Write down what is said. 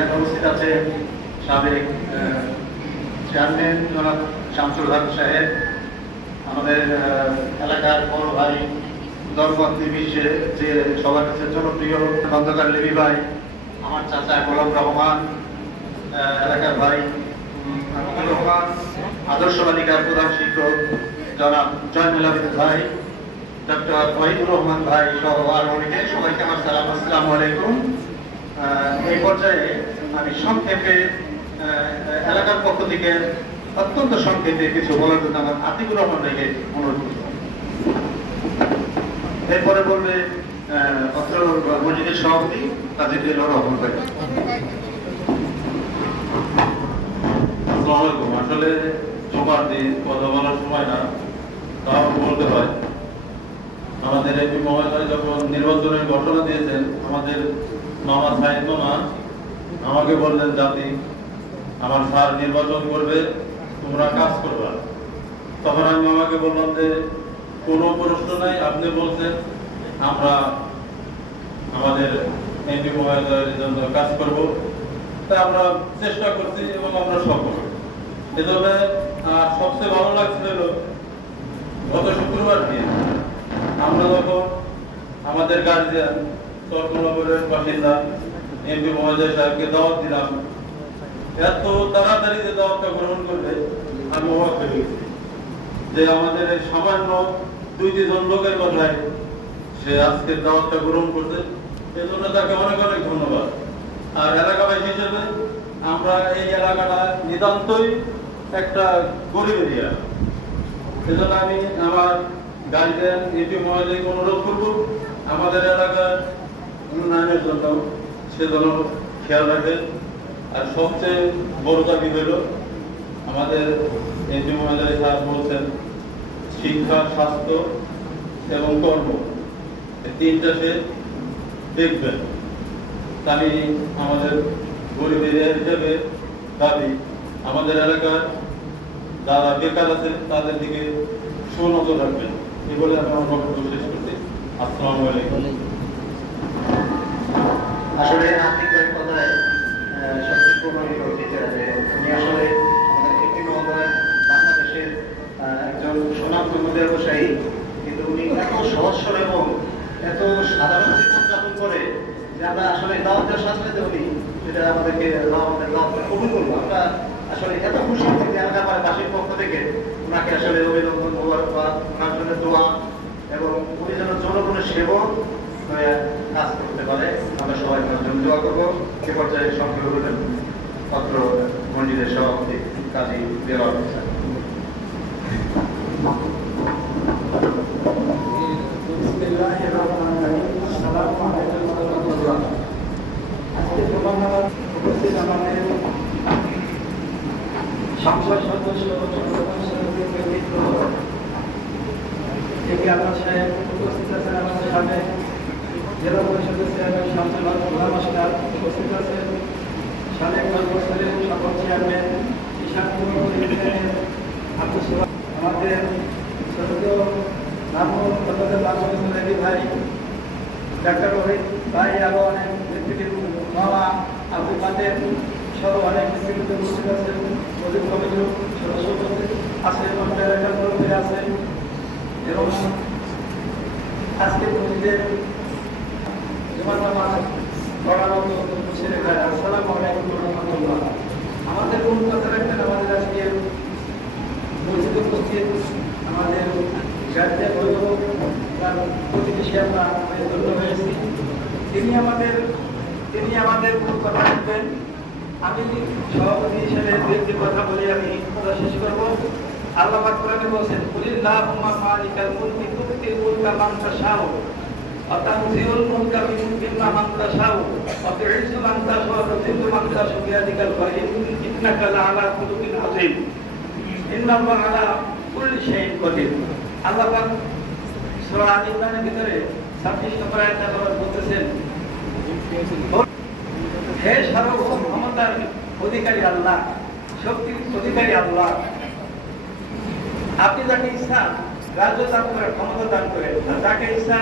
এখানে উপস্থিত আছে সাবেক চেয়ারম্যান জনাব শামসুল হক সাহেব, আমাদের এলাকার বড় ভাই, দলমত নির্বিশেষে যে সবার কাছে জনপ্রিয় খন্দকার লেবি ভাই, আমার চাচা গোলাম রহমান, এলাকার ভাই আব্দুর রহমান, আদর্শ বালিকার প্রধান শিক্ষক জনাব জয়নুল আবেদিন ভাই, ডক্টর ওয়াহিদুর রহমান ভাই সহ আরো অনেকে, সবাইকে আমার সালাম, আসসালামু আলাইকুম। এই পর্যায়ে আমি সংক্ষেপে এলাকার পক্ষ থেকে অত্যন্ত সংক্ষেপে কিছু বলার জন্য আমার আতিকুর রহমান ভাইকে অনুরোধ করব। এরপরে বলবে অত্র মসজিদের সভাপতি কাজী দেলোয়ার রহমান ভাই। আসসালামু আলাইকুম। আসলে জুমার দিন কথা বলার সময় না, তাও বলতে হয়। আমাদের এমপি মহোদয় যখন নির্বাচনের ঘোষণা দিয়েছেন, আমাদের মামা সাহেব না আমাকে বললেন, জাতি আমার স্যার নির্বাচন করবে, তোমরা কাজ করবা। তখন আমি মামাকে বললাম যে কোনো প্রশ্ন নাই, আপনি বলছেন, আমরা আমাদের এমপি মহোদয়ের জন্য কাজ করব, তাই আমরা চেষ্টা করছি এবং আমরা সফল। এজন্য সবচেয়ে ভালো লাগছিল গত শুক্রবার দিন আমরা যখন আমাদের গার্জিয়ান চরমনগরের বাসিন্দা এমপি মহোদয় সাহেবকে দাওয়াত দিলাম, এত তাড়াতাড়ি যে দাওয়াতটা গ্রহণ করবে আমি অবাক হয়ে গেছি যে আমাদের এই সামান্য 2-3 লোকের কথায় সে আজকের দাওয়াতটা গ্রহণ করতে, এজন্য তাকে অনেক অনেক ধন্যবাদ। আর এলাকাবাসী হিসেবে আমরা এই এলাকাটা নিতান্তই একটা গরিব এরিয়া, সেজন্য আমি আমার গার্জিয়ান এমপি মহোদয়কে অনুরোধ করব আমাদের এলাকার উন্নয়নের জন্য সে যেন খেয়াল রাখে। আর সবচেয়ে বড় দাবি হইল আমাদের এমপি মহোদয় সাহেব বলছেন শিক্ষা, স্বাস্থ্য এবং কর্ম, এই তিনটা সে দেখবেন। আমি আমাদের গরিব এরিয়া হিসেবে দাবি আমাদের এলাকার যারা বেকার আছে তাদের দিকে সুনজর রাখবেন। এই বলে আমি আমার বক্তব্য শেষ করছি। আসসালামু আলাইকুম। আসলে আর্থিক কথায় সবচেয়ে প্রভাবিত হচ্ছে যে উনি আসলে আমাদের এমপি মহোদয় বাংলাদেশের একজন সুনামধন্য ব্যবসায়ী, কিন্তু উনি এত সহজ সরল এবং এত সাধারণ জীবনযাপন করে যে আমরা আসলে দাওয়াতের সাথে সাথে উনি সেটা আমাদেরকে আমাদের দাওয়াতটা কবুল করবো। আমরা আসলে এত খুশি হচ্ছি যে এলাকাবাসীর পক্ষ থেকে ওনাকে আসলে অভিনন্দন, মোবারকবাদ, ওনার জন্য দোয়া, এবং উনি যেন জনগণের সেবক হয়ে কাজ করতে পারে, আমরা সবাই ওনার জন্য দোয়া করবো। সে পর্যায়ে সংক্ষেপে বলবেন অত্র মসজিদের সভাপতি কাজী দেওয়ার হোসেন। সংসদ সদস্য আমার সাহেব উপস্থিত আছেন, আমাদের সামনে জেলা পরিষদের চেয়ারম্যান শামসুল হক প্রধান মাস্টার উপস্থিত আছেন, সাবেক কর্মচারীর সকল চেয়ারম্যান, আমাদের ছোট নামী ভাই ডাক্তার রোহিত ভাই, আরো অনেক ব্যক্তিবৃন্দ, মামা আবু ফাতের সহ অনেক ব্যক্তিবৃন্দ উপস্থিত আছেন, অধিক কমিটির সদস্য আছেন, এলাকার কর্মীরা আছেন, এবং আজকে মসজিদের জুমার নামাজ পড়ার মতো ছেলে ভাই, আসসালামু আলাইকুম ওয়া রাহমাতুল্লাহ। আমাদের কোন কথা রাখবেন, আমাদের আজকে মসজিদে উপস্থিত আমাদের গার্জিয়ান অভিভাবক তার প্রতিবেশী আমরা ধন্য হয়েছি, তিনি আমাদের কোন কথা রাখবেন। আমি সভাপতি হিসেবে দুইটি কথা বলে আমি কথা শেষ করবো। আল্লাহ পাক কোরআনে বলেছেন, কুলিল্লাহুম্মা মালিকাল মুলকি তুতিল মুলকা মান তাশাউ ওয়া তানজিউল মুলকা মিম্মান মান তাশাউ ওয়া তু'ইজ্জু মান তাশাউ ওয়া তুযিল্লু মান তাশাউ বিয়াদিকাল খায়র ইন্নাকা লা'আলা খুলুকিন আযীম ইন্নাল্লাহা আলা কুল্লি শাইইন কাদির। আল্লাহ পাক সূরা আল ইমরানের ভিতরে 26 নম্বর আয়াতে আল্লাহ বলতেছেন, হে সার্বভৌম ক্ষমতার অধিকারী আল্লাহ, শক্তির অধিকারী আল্লাহ, আপনি যাকে ইচ্ছা রাজ্য দান করেন, ক্ষমতা দান করেন, যাকে ইচ্ছা